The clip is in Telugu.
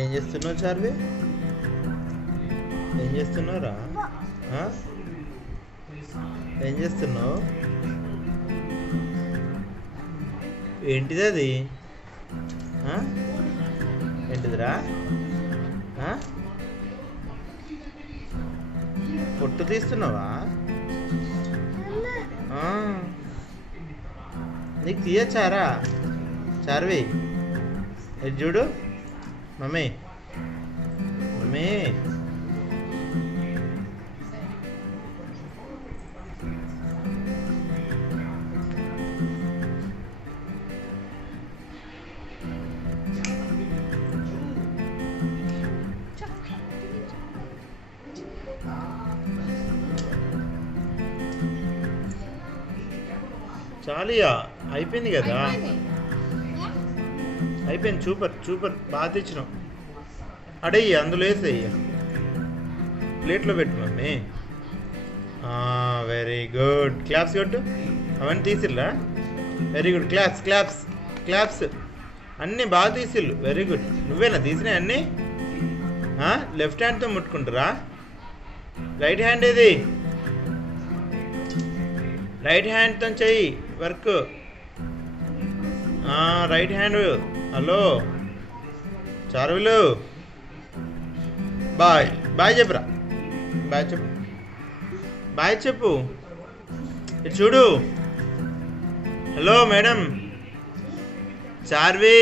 ఏం చేస్తున్నావు చార్వి? ఏం చేస్తున్నావురా? ఏం చేస్తున్నావు? ఏంటిది అది? ఏంటిదిరా? పొట్టు తీస్తున్నావా? నీకు తీయచ్చారా చార్వి? ఇది చూడు మమ్మీ, మమ్మీ చాలియా అయిపోయింది కదా, అయిపోయింది. సూపర్ సూపర్, బాగా తెచ్చినావు. అడయ్య అందులో వేసేయ్య, ప్లేట్లో పెట్టు మమ్మీ. వెరీ గుడ్, క్లాప్స్ కొట్టు. అవన్నీ తీసిల్లా? Very good, claps claps claps. అన్నీ బాగా తీసిల్లు, వెరీ గుడ్. నువ్వేనా తీసినాయి అన్నీ? లెఫ్ట్ హ్యాండ్తో ముట్టుకుంటారా? రైట్ హ్యాండ్ ఏది? రైట్ హ్యాండ్తో చెయ్యి వర్క్. Right hand. హలో చారువులు, బాయ్ బాయ్ చెప్పురా. బాయ్ చెప్పు, బాయ్ చెప్పు. ఇటు చూడు. Hello madam Charvi.